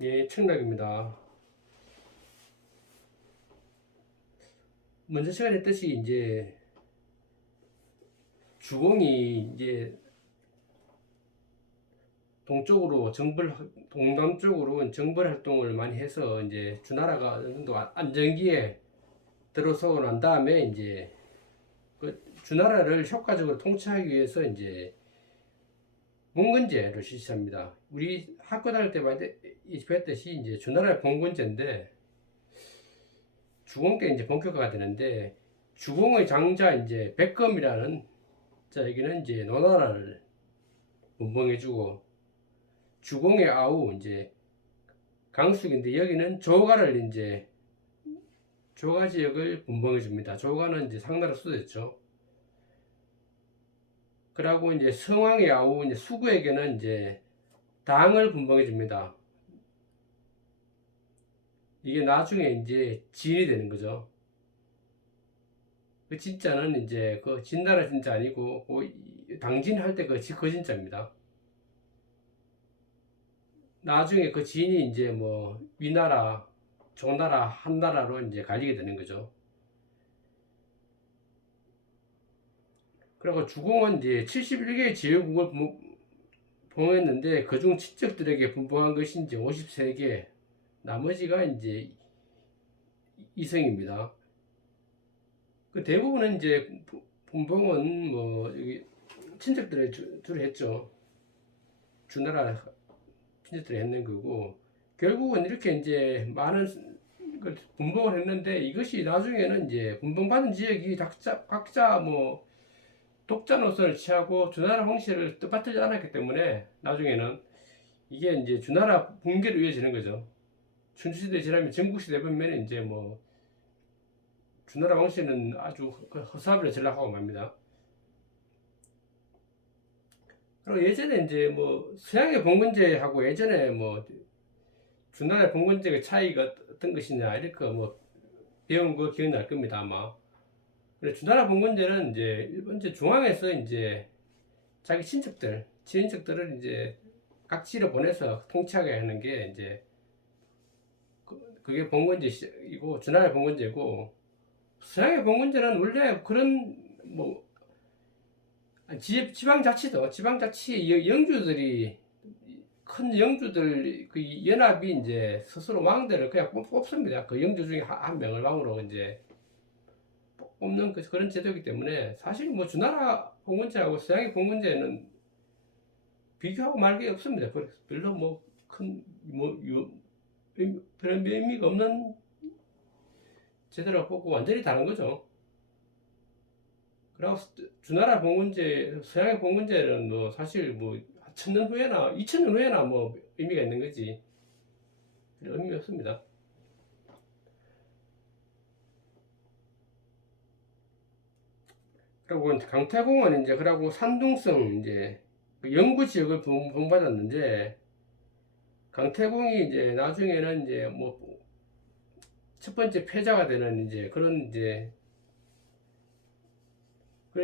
예, 청락입니다. 먼저 제가 했듯이 이제 주공이 이제 동남쪽으로 정벌 활동을 많이 해서 이제 주나라가 어느 정도 안정기에 들어서고 난 다음에 이제 그 주나라를 효과적으로 통치하기 위해서 이제 봉건제를 실시합니다. 우리 학교 다닐 때 봤듯이 이제 주나라의 봉건제인데 주공 때 이제 본격화가 되는데 주공의 장자 이제 백검이라는 자 여기는 이제 노나라를 분봉해주고 주공의 아우 이제 강숙인데 여기는 조가를 이제 조가 지역을 분봉해줍니다. 조가는 이제 상나라 수도였죠. 그러고 이제 성왕의 아우 이제 수구에게는 이제 당을 분봉해줍니다. 이게 나중에 이제 진이 되는 거죠. 그 진짜는 이제 그 진나라 진짜 아니고 그 당진할 때 그 진짜입니다. 나중에 그 진이 이제 뭐 위나라, 조나라, 한나라로 이제 갈리게 되는 거죠. 그리고 주공은 이제 71개의 지역국을 봉했는데 그중 친척들에게 분봉한 것이 이제 53개, 나머지가 이제 이성입니다. 그 대부분은 이제 분봉은 뭐 여기 친척들에 주로 했죠. 주나라 친척들이 했는 거고 결국은 이렇게 이제 많은 걸 분봉을 했는데 이것이 나중에는 이제 분봉받은 지역이 각자 뭐 독자 노선을 취하고 주나라 황실을 뜻받들지 않았기 때문에 나중에는 이게 이제 주나라 붕괴로 이어지는 거죠. 춘추시대 지나면 전국시대 보면 이제 뭐 주나라 왕실은 아주 허사비를 전락하고 맙니다. 그리고 예전에 이제 뭐 서양의 봉건제하고 예전에 뭐 주나라의 봉건제의 차이가 어떤 것이냐 이렇게 뭐 배운 거 기억날 겁니다 아마. 주나라 봉건제는 이제 일본제 중앙에서 이제 자기 친척들을 이제 각지로 보내서 통치하게 하는 게 이제 그게 봉건제이고 주나라의 봉건제고 서양의 봉건제는 원래 그런 뭐 지방자치 영주들이 큰 영주들 그 연합이 이제 스스로 왕들을 그냥 뽑습니다. 그 영주 중에 한 명을 왕으로 이제 뽑는 그런 제도이기 때문에 사실 뭐 주나라 봉건제하고 서양의 봉건제는 비교하고 말 게 없습니다. 별로 뭐 큰 뭐 별 의미가 없는 제도라고 보고 완전히 다른 거죠. 그리고 주나라 봉건제, 서양의 봉건제는 뭐 사실 뭐 1000년 후에나 2000년 후에나 뭐 의미가 있는 거지 의미 없습니다. 그리고 강태공은 이제 그러고 산둥성 이제 영구 지역을 분받았는데 강태공이 이제 나중에는 이제 뭐 첫 번째 패자가 되는 이제 그런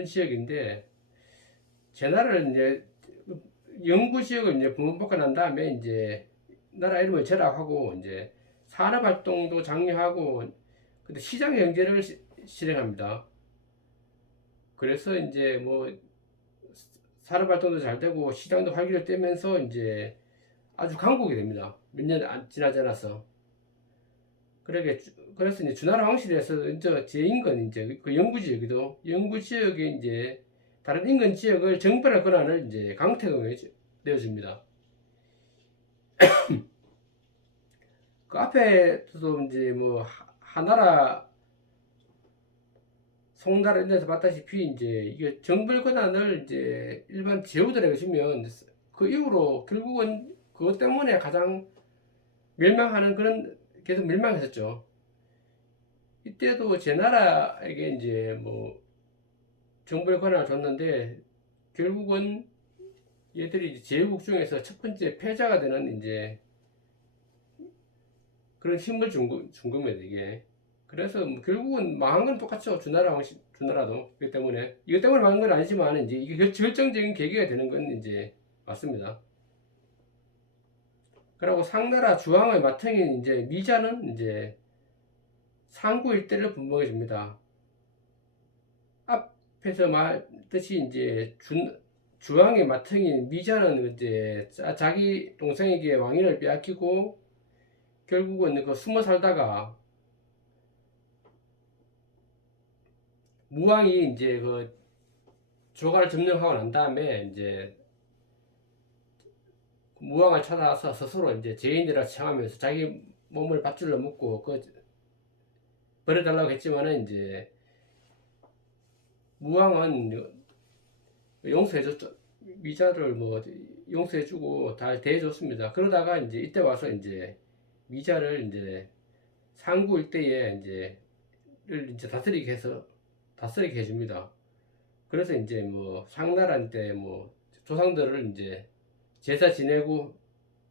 지역인데 제나라를 이제 영구 지역을 이제 분봉받고 난 다음에 이제 나라 이름을 절하하고 이제 산업 활동도 장려하고 근데 시장 경제를 실행합니다. 그래서 이제 뭐 산업 활동도 잘 되고 시장도 활기를 떼면서 이제 아주 강국이 됩니다. 몇 년 지나지 않아서. 그래서 이제 주나라 황실에서 이제 제인건 이제 그 영구 지역이도 영구 지역에 이제 다른 인근 지역을 정벌할 권한을 이제 강태공에 내어줍니다. 그 앞에서도 이제 뭐 하나라 송나라 이런 데서 봤다시피 이제 이게 정벌 권한을 이제 일반 제후들에게 주면 그 이후로 결국은 그것 때문에 가장 멸망하는 그런 계속 멸망했었죠. 이때도 제 나라에게 이제 뭐 정벌 권한을 줬는데 결국은 얘들이 제국 중에서 첫 번째 패자가 되는 이제 그런 힘을 준 겁니다 이게. 그래서 뭐 결국은 망한 건 똑같죠. 주나라도. 그렇기 때문에 이것 때문에 망한 건 아니지만 이제 이게 결정적인 계기가 되는 건 이제 맞습니다. 그리고 상나라 주왕의 맏형인 이제 미자는 이제 상구 일대를 분봉해 줍니다. 앞에서 말했듯이 이제 주왕의 맏형인 미자는 이제 자기 동생에게 왕위를 빼앗기고 결국은 그 숨어 살다가 무왕이 이제 그 조가를 점령하고 난 다음에 이제 무왕을 찾아와서 스스로 이제 죄인이라 청하면서 자기 몸을 밧줄로 묶고 그 버려달라고 했지만은 이제 무왕은 용서해줬죠. 미자를 뭐 용서해주고 다 대해줬습니다. 그러다가 이제 이때 와서 이제 미자를 이제 상구 일대에 이제 다스리게 해줍니다. 그래서 이제 뭐 상나라한테 뭐 조상들을 이제 제사 지내고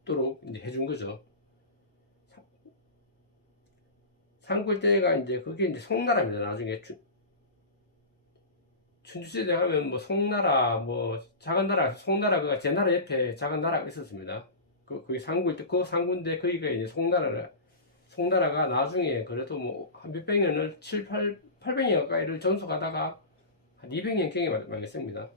도록 이제 해준 거죠. 상구 일대가 이제 그게 이제 송나라입니다. 나중에 춘추시대 하면 뭐 송나라 뭐 작은 나라 송나라가 제 나라 옆에 작은 나라가 있었습니다. 그게 상구일 때 그 상구인데 거기가 이제 송나라가 나중에 그래도 뭐 한 몇백 년을 800년 가까이를 전속하다가 한 200년경에 망했습니다.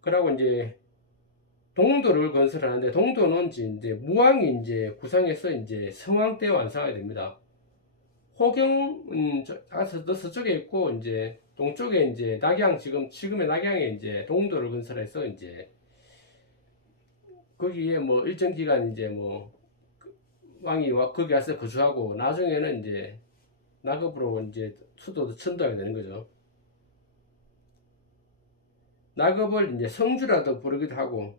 그러고 이제 동도를 건설하는데 동도는 이제 무왕이 이제 구상해서 이제 성왕 때 완성하게 됩니다. 호경은 서쪽에 있고 이제 동쪽에 이제 낙양 지금의 낙양에 이제 동도를 건설해서 이제 거기에 뭐 일정 기간 이제 뭐 왕이 거기 와서 거주하고 나중에는 이제 낙읍으로 이제 수도도 천도하게 되는 거죠. 낙읍을 이제 성주라도 부르기도 하고,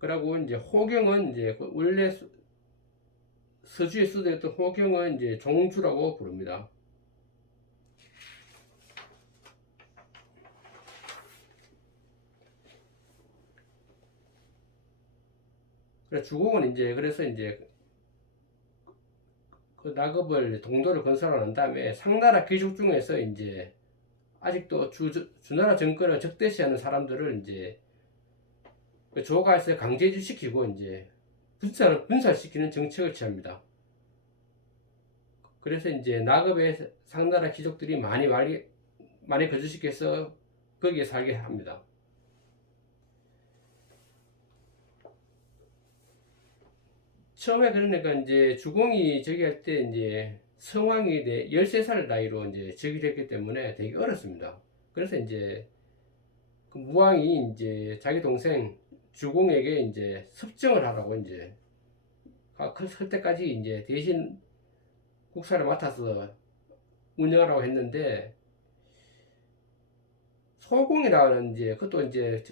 그러고 이제 호경은 이제 원래 서주의 수도였던 호경은 이제 종주라고 부릅니다. 그래서 주공은 이제 그래서 이제 그 낙읍을 동도를 건설하고 난 다음에 상나라 귀족 중에서 이제 아직도 주나라 정권을 적대시하는 사람들을 이제 그 조가에서 강제주시키고 이제 분살시키는 정책을 취합니다. 그래서 이제 낙읍에 상나라 귀족들이 많이 거주시켜서 거기에 살게 합니다. 처음에 그러니까 이제 주공이 저기 할 때 이제 성왕이 13살 나이로 이제 즉위를 했기 때문에 되게 어렸습니다. 그래서 이제 그 무왕이 이제 자기 동생 주공에게 이제 섭정을 하라고 이제 할 때까지 이제 대신 국사를 맡아서 운영하라고 했는데, 소공이라는 이제 그것도 이제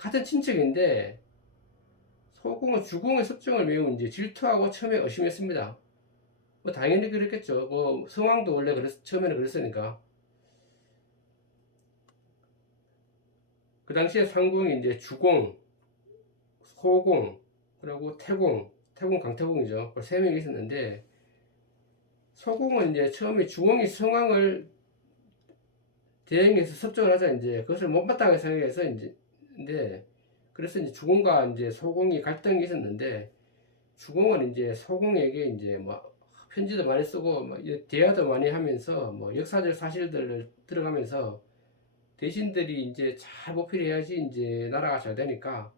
같은 친척인데 소공은 주공의 섭정을 매우 이제 질투하고 처음에 의심했습니다. 뭐 당연히 그랬겠죠. 뭐 성왕도 원래 처음에는 그랬으니까. 그 당시에 상궁이 이제 주공, 소공, 그리고 태공, 강태공이죠. 세 명이 있었는데 소공은 이제 처음에 주공이 성왕을 대행해서 섭정을 하자 이제 그것을 못마땅하게 생각해서 이제 그래서 이제 주공과 이제 소공이 갈등이 있었는데, 주공은 이제 소공에게 이제 뭐 편지도 많이 쓰고 뭐 대화도 많이 하면서 뭐 역사적 사실들을 들어가면서 대신들이 이제 잘 보필해야지 이제 나라가 잘 되니까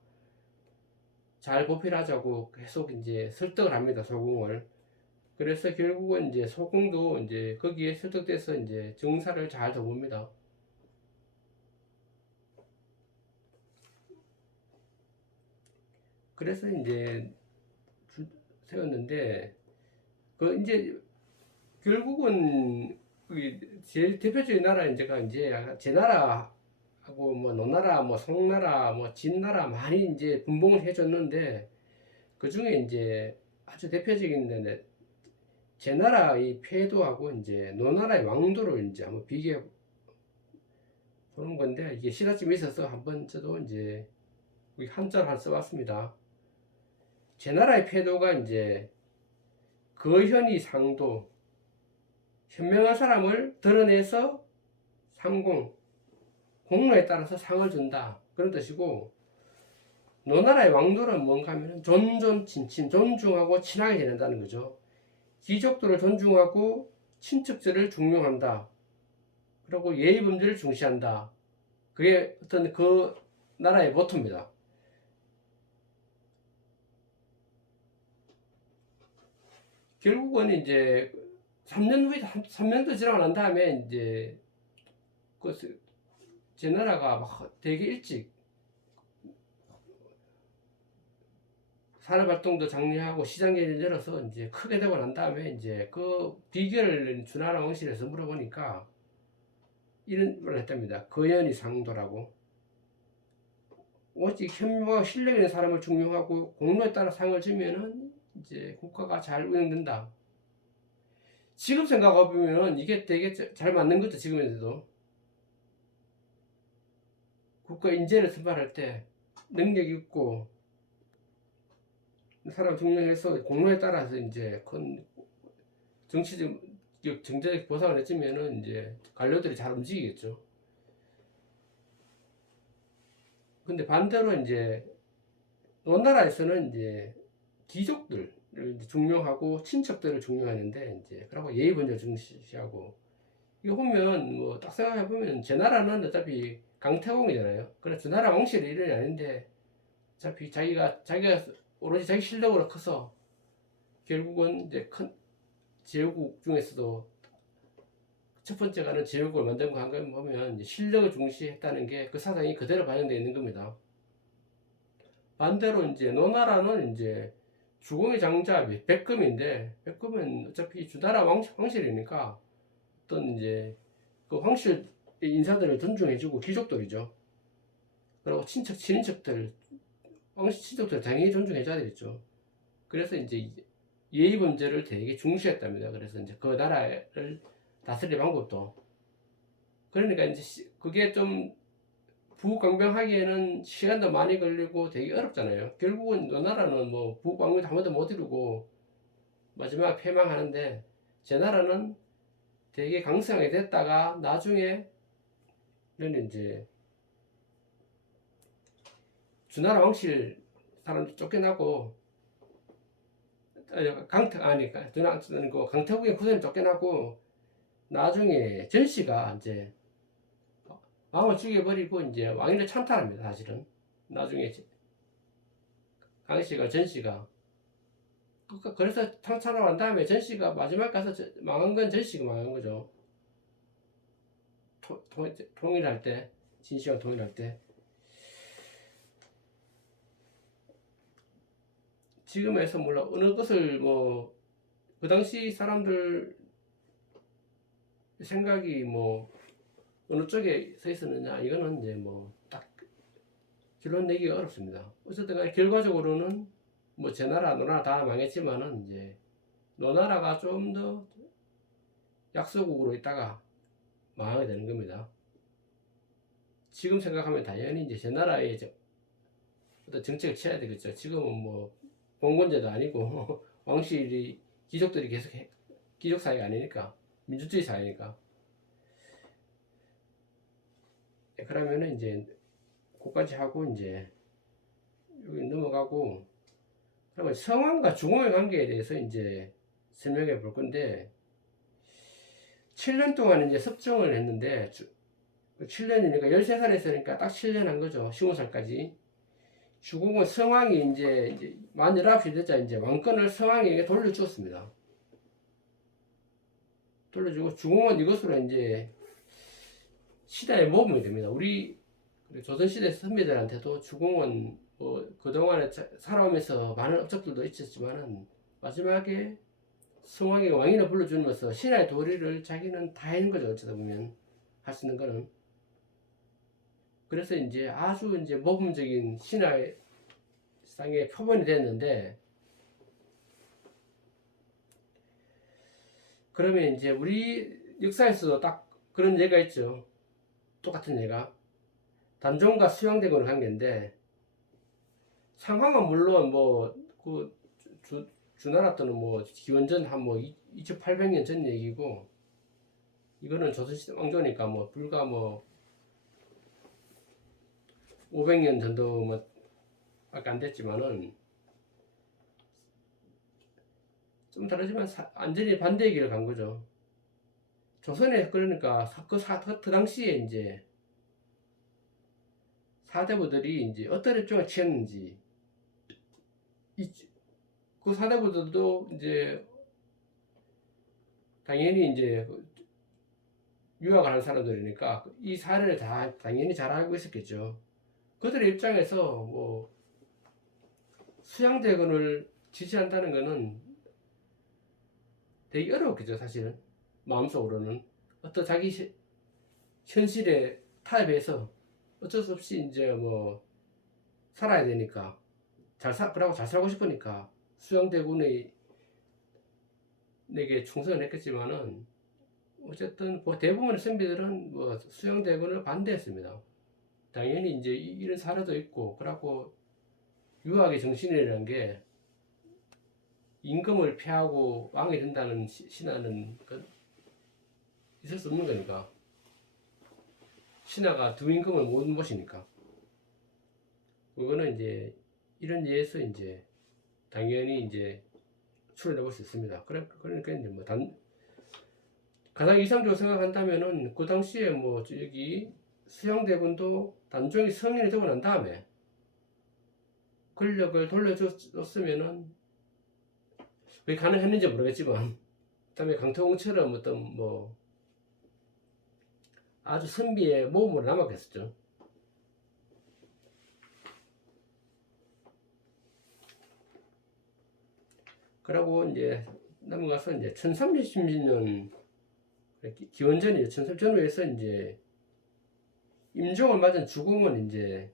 잘 보필하자고 계속 이제 설득을 합니다, 소공을. 그래서 결국은 이제 소공도 이제 거기에 설득돼서 이제 정사를 잘 도봅니다. 그래서 이제 세웠는데 그 이제 결국은 제일 대표적인 나라 이제 제나라하고 뭐 노나라, 뭐 송나라, 뭐 진나라 많이 이제 분봉을 해줬는데 그 중에 이제 아주 대표적인 데는 제나라의 폐도하고 이제 노나라의 왕도를 이제 한번 비교해 보는 건데, 이게 시사점이 있어서 한번 저도 이제 한자를 한 써봤습니다. 제나라의 폐도가 이제 거현이 상도, 현명한 사람을 드러내서 상공, 공로에 따라서 상을 준다 그런 뜻이고, 노나라의 왕들은 뭔가 하면 존존친친, 존중하고 친하게 지낸다는 거죠. 귀족들을 존중하고 친척들을 중용한다. 그리고 예의 범죄를 중시한다. 그게 어떤 그 나라의 모토입니다. 결국은 이제 3년 후에 3년도 지나고 난 다음에 이제 그 제 나라가 막 되게 일찍 산업활동도 장려하고 시장계를 열어서 이제 크게 되고 난 다음에 이제 그 비결을 주나라 왕실에서 물어보니까 이런 걸 했답니다. 거연이 상도라고. 오직 현명하고 실력 있는 사람을 중용하고 공로에 따라 상을 주면은 이제 국가가 잘 운영된다. 지금 생각해보면 이게 되게 잘 맞는 거죠. 지금에도 국가 인재를 선발할 때 능력 있고 사람 중용해서 공로에 따라서 이제 큰 정치적 경제적 보상을 해주면은 이제 관료들이 잘 움직이겠죠. 근데 반대로 이제 원나라에서는 이제 귀족들을 중용하고 친척들을 중용하는데 이제 그리고 예의 범죄를 중시하고, 이거 보면 뭐 딱 생각해 보면 제 나라는 어차피 강태공이잖아요. 그래서 저 나라 왕실의 일은 아닌데 어차피 자기가 오로지 자기 실력으로 커서 결국은 이제 큰 제후국 중에서도 첫 번째 가는 제국을 만든 거 한 거 보면 이제 실력을 중시했다는 게 그 사상이 그대로 반영되어 있는 겁니다. 반대로 이제 노나라는 이제 주공의 장자 백금인데, 백금은 어차피 주나라 왕실이니까 어떤 이제 그 황실 인사들을 존중해주고 귀족들이죠. 그리고 친인척들, 왕실 친족들 당연히 존중해줘야 되겠죠. 그래서 이제 예의 범죄를 되게 중시했답니다. 그래서 이제 그 나라를 다스릴 방법도, 그러니까 이제 그게 좀 부강병하기에는 시간도 많이 걸리고 되게 어렵잖아요. 결국은 이 나라는 뭐 부강병 한 번도 못 이루고 마지막 패망하는데, 제 나라는 되게 강성하게 됐다가 나중에는 이제 주나라 왕실 사람들 쫓겨나고, 강태국의 후손이 쫓겨나고, 나중에 전씨가 이제 왕을 죽여버리고 이제 왕위를 찬탈합니다. 사실은 나중에 강씨가 전씨가, 그래서 창탈하고 난 다음에 전씨가 마지막 가서 망한 건 전씨가 망한 거죠. 통일할 때, 진시황 통일할 때. 지금에서 몰라 어느 것을 뭐 그 당시 사람들 생각이 뭐 어느 쪽에 서 있었느냐, 이거는 이제 뭐 딱 결론 내기가 어렵습니다. 어쨌든 간에 결과적으로는 뭐 제 나라 노나라 다 망했지만은 이제 노나라가 좀 더 약소국으로 있다가 망하게 되는 겁니다. 지금 생각하면 당연히 이제 제 나라의 어떤 정책을 취해야 되겠죠. 지금은 뭐 봉건제도 아니고 왕실이 귀족들이 계속 귀족 사회가 아니니까, 민주주의 사회니까. 그러면은 이제 그까지 하고 이제 여기 넘어가고, 그리고 성왕과 주공의 관계에 대해서 이제 설명해 볼 건데, 7년 동안 이제 섭정을 했는데 7년이니까 13살에 있으니까 딱 7년 한 거죠. 15살까지. 주공은 성왕이 이제 만 19이 되자 이제 왕권을 성왕에게 돌려주었습니다. 돌려주고, 주공은 이것으로 이제 시대의 모범이 됩니다. 우리 조선시대 선비들한테도 주공은 뭐 그동안에 살아오면서 많은 업적들도 있었지만은 마지막에 성왕이 왕인을 불러주면서 신하의 도리를 자기는 다 했는 거죠. 어쩌다 보면 할 수 있는 거는. 그래서 이제 아주 이제 모범적인 신하의 상의 표본이 됐는데, 그러면 이제 우리 역사에서도 딱 그런 예가 있죠. 똑같은 예가 단종과 수양대군의 관계인데, 상황은 물론 뭐그 주나라 때는 뭐 기원전 한 뭐 2800년 전 얘기고, 이거는 조선시대 왕조니까 뭐 불과 뭐 500년 정도 뭐 밖에 안 됐지만은 좀 다르지만 완전히 반대의 길을 간 거죠. 조선에 그러니까 그 당시에 이제 사대부들이 이제 어떤 입장을 취했는지 그 사대부들도 이제 당연히 이제 유학을 한 사람들이니까 이 사례를 다 당연히 잘 알고 있었겠죠. 그들의 입장에서 뭐 수양대군을 지지한다는 것은 되게 어려웠겠죠, 사실은. 마음속으로는. 어떤 자기 현실에 타협해서 어쩔 수 없이 이제 뭐 살아야 되니까 그러고 잘 살고 싶으니까 수양대군의 내게 충성을 했겠지만은 어쨌든 뭐 대부분의 선비들은 뭐 수양대군을 반대했습니다. 당연히 이제 이런 사례도 있고 그래갖고 유학의 정신이라는 게 임금을 폐하고 왕이 된다는 신화는 있을 수 없는 거니까. 신하가 두 임금을 못 모시니까. 그거는 이제 이런 예에서 이제 당연히 이제 추론해 볼 수 있습니다. 그러니까 이제 뭐 가장 이상적으로 생각한다면은 그 당시에 뭐 여기 수양대군도 단종이 성인이 되고 난 다음에 권력을 돌려줬으면은 그게 가능했는지 모르겠지만 그다음에 강태공처럼 어떤 뭐 아주 선비의 모험으로 남았겠었죠. 그러고 이제 넘어가서 이제 1310년 기원전이죠. 1300년에서 이제 임종을 맞은 주공은 이제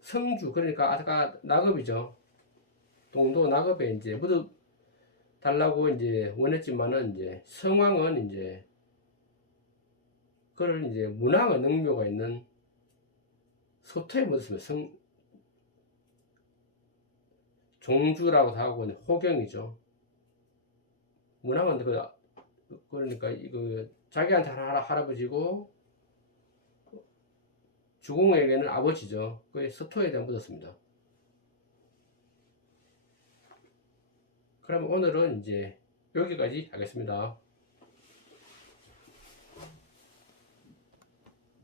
성주 그러니까 아까 낙업이죠. 동도 낙업에 이제 묻어 달라고 이제 원했지만은 이제 성왕은 이제 그걸 이제 문왕의 능묘가 있는 소토에 묻었습니다. 종주라고 하고 호경이죠. 문왕은 그러니까 이거 자기한테 할아버지고 주공에게는 아버지죠. 그게 서토에 대한 묻었습니다. 그럼 오늘은 이제 여기까지 하겠습니다.